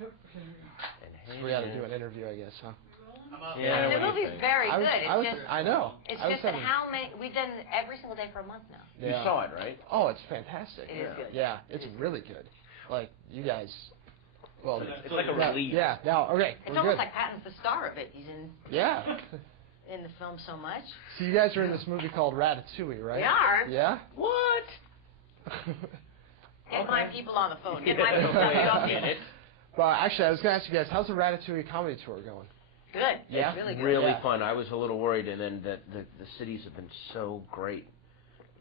So we got to do an interview, I guess, huh? Yeah, the movie's very good. I know. It's just that how many... We've done every single day for a month now. You saw it, right? Oh, it's fantastic. It is good. Yeah, it's really good. Like, you guys... Well, it's like a relief. Yeah, now, okay. It's almost like Patton's the star of it. He's in... Yeah. in the film so much. So you guys are in this movie called Ratatouille, right? We are. Yeah? What? Get my people on the phone. Get my people on the phone. Well, actually, I was going to ask you guys, how's the Ratatouille comedy tour going? Good. Yeah? It's really good. Really fun. I was a little worried, and then the cities have been so great.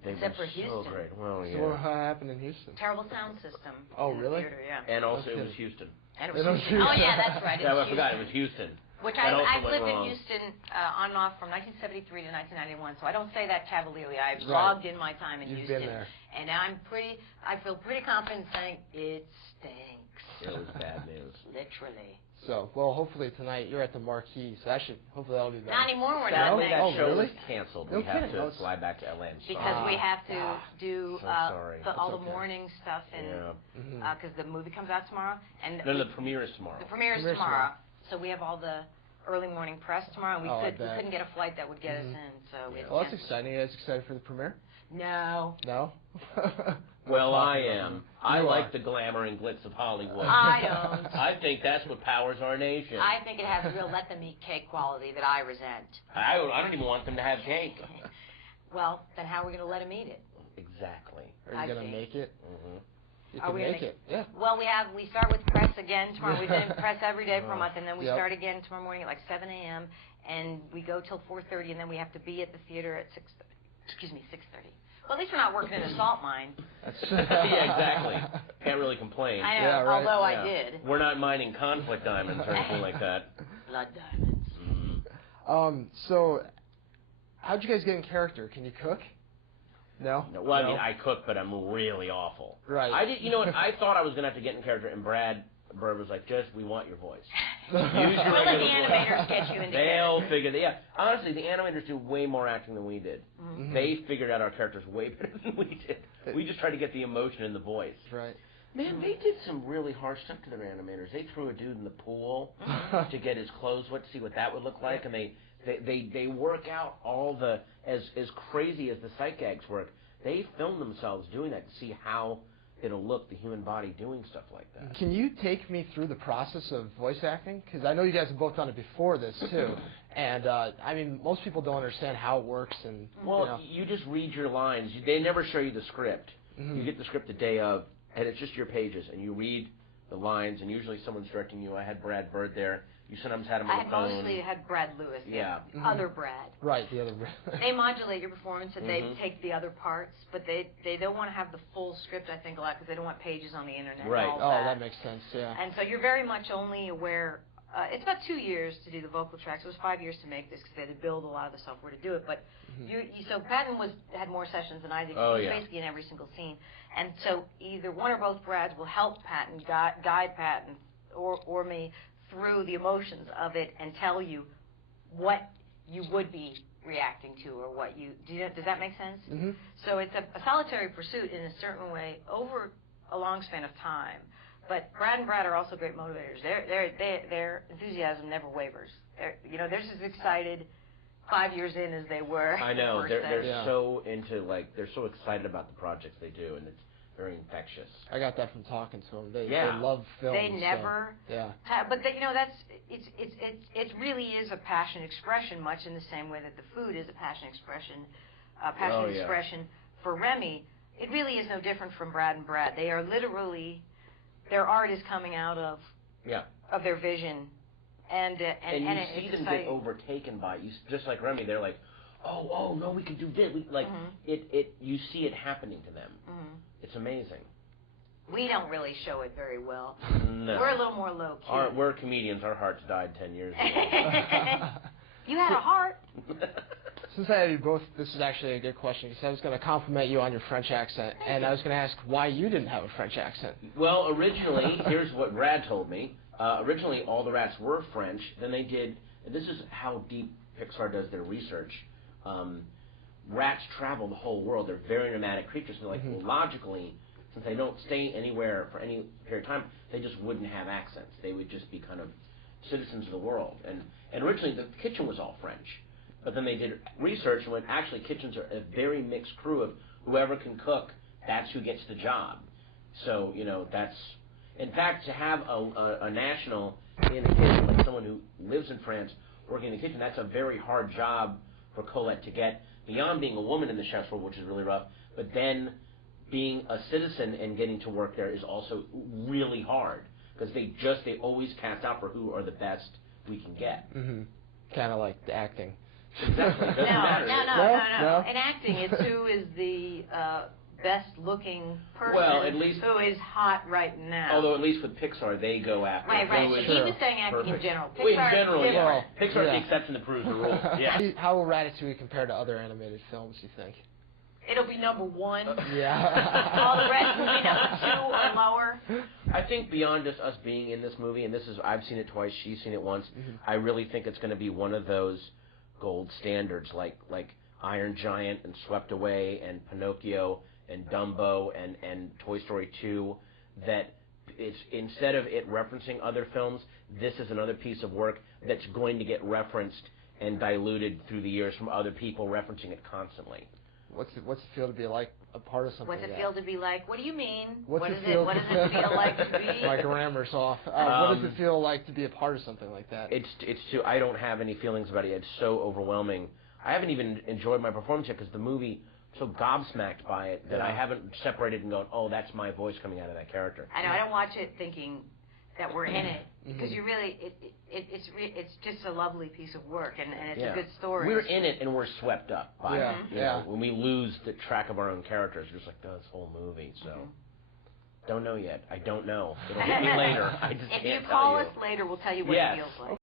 Except for Houston. So great. Well, yeah. So what happened in Houston? Terrible sound system. Oh, really? Theater, yeah. And also, it was Houston. And it was Houston. Oh, yeah, that's right. Yeah, I forgot. It was Houston. Which I've lived in Houston on and off from 1973 to 1991, so I don't say that cavalierly. I've logged in my time in Houston. Been there. And I feel pretty confident saying it stinks. It was bad news. Literally. So, well, hopefully tonight you're at the Marquee, so hopefully that'll be better. Not anymore, we're not. That show really? was canceled. We have to fly back to LA. Because we have to do all the morning stuff, because the movie comes out tomorrow. And no, the premiere is tomorrow. The premiere is tomorrow. So we have all the early morning press tomorrow, and we couldn't get a flight that would get us in. So we well, that's exciting. You guys excited for the premiere? No. No? Well, I am. I like the glamour and glitz of Hollywood. I don't. I think that's what powers our nation. I think it has real let-them-eat cake quality that I resent. I don't even want them to have cake. Well, then how are we going to let them eat it? Exactly. Are you going to make it? Mm-hmm. You can make it, yeah. Well, we start with press again tomorrow. We've been press every day for a month, and then we start again tomorrow morning at like 7 a.m., and we go till 4:30, and then we have to be at the theater at 6:30. Well, at least we're not working in a salt mine. Yeah, exactly. Can't really complain. I know, although I did. We're not mining conflict diamonds or anything like that. Blood diamonds. Mm-hmm. So, how'd you guys get in character? Can you cook? No? Well, I mean, I cook, but I'm really awful. Right. I did. You know what? I thought I was going to have to get in character, and Brad Bird was like, we want your voice. Use your we'll let the animators get you into They'll figure that. Yeah. Honestly, the animators do way more acting than we did. Mm-hmm. They figured out our characters way better than we did. We just tried to get the emotion in the voice. Right. Man, they did some really harsh stuff to their animators. They threw a dude in the pool to get his clothes wet to see what that would look like, and they work out all the as crazy as the sight gags work. They film themselves doing that to see how it'll look, the human body doing stuff like that. Can you take me through the process of voice acting? Because I know you guys have both done it before this, too. And, I mean, most people don't understand how it works. And well, you just read your lines. They never show you the script. Mm-hmm. You get the script the day of, and it's just your pages. And you read the lines, and usually someone's directing you. I had Brad Bird there. You sometimes had him on the phone. I mostly had Brad Lewis. Yeah. Other Brad. Right, the other Brad. They modulate your performance, and they take the other parts, but they don't want to have the full script, I think, a lot, because they don't want pages on the internet. Right. And all that. That makes sense, yeah. And so you're very much only aware. It's about 2 years to do the vocal tracks. It was 5 years to make this, because they had to build a lot of the software to do it. But so Patton had more sessions than I did. He was basically in every single scene. And so either one or both Brads will help Patton, guide Patton, or me, through the emotions of it and tell you what you would be reacting to or what you does that make sense? Mm-hmm. So it's a solitary pursuit in a certain way over a long span of time. But Brad and Brad are also great motivators. Their enthusiasm never wavers. They're just as excited 5 years in as they were. I know they're so into they're so excited about the projects they do, and it's very infectious. I got that from talking to them. They love film. They never. So, but it really is a passion expression, much in the same way that the food is a passion expression. Expression for Remy. It really is no different from Brad and Brad. They are literally, their art is coming out of their vision, and you see them get overtaken by you, just like Remy. They're like, oh no, we can do this. You see it happening to them. Mm-hmm. It's amazing. We don't really show it very well. No. We're a little more low-key. We're comedians. Our hearts died 10 years ago. You had a heart. Since I have you both, this is actually a good question, because I was going to compliment you on your French accent, and I was going to ask why you didn't have a French accent. Well, originally, here's what Brad told me. Originally, all the rats were French. Then they did, and this is how deep Pixar does their research. Rats travel the whole world. They're very nomadic creatures. So, well, logically, since they don't stay anywhere for any period of time, they just wouldn't have accents. They would just be kind of citizens of the world. And originally the kitchen was all French. But then they did research and went, actually, kitchens are a very mixed crew of whoever can cook, that's who gets the job. So, that's... In fact, to have a national in the kitchen, like someone who lives in France working in the kitchen, that's a very hard job for Colette to get, beyond being a woman in the chef's world, which is really rough, but then being a citizen and getting to work there is also really hard, because they always cast out for who are the best we can get. Mm-hmm. Kind of like the acting. Exactly. It doesn't matter. No. In acting, it's who is the best-looking person who is hot right now. Although at least with Pixar, they go after. Right. So he was saying acting in general. Pixar, in general, yeah. Pixar's the exception that proves the rule. Yeah. How will Ratatouille compare to other animated films, you think? It'll be number one. Yeah. All the rest will be number 2 or lower. I think beyond just us being in this movie, and I've seen it twice, she's seen it once, I really think it's going to be one of those gold standards like Iron Giant and Swept Away and Pinocchio and Dumbo and Toy Story 2, that it's, instead of it referencing other films, this is another piece of work that's going to get referenced and diluted through the years from other people referencing it constantly. What's it feel to be like a part of something? What's it feel to be like? What do you mean? What does it feel like to be? My grammar's off. What does it feel like to be a part of something like that? I don't have any feelings about it. It's so overwhelming. I haven't even enjoyed my performance yet because the movie so gobsmacked by it that I haven't separated and gone, oh, that's my voice coming out of that character. I know. I don't watch it thinking that we're in it, because you really it's just a lovely piece of work, and it's a good story. We're in it and we're swept up by it. You know, when we lose the track of our own characters, we're just like, oh, this whole movie. So don't know yet. I don't know. It'll hit me later. I just if can't you call tell you. us later, we'll tell you what it feels like.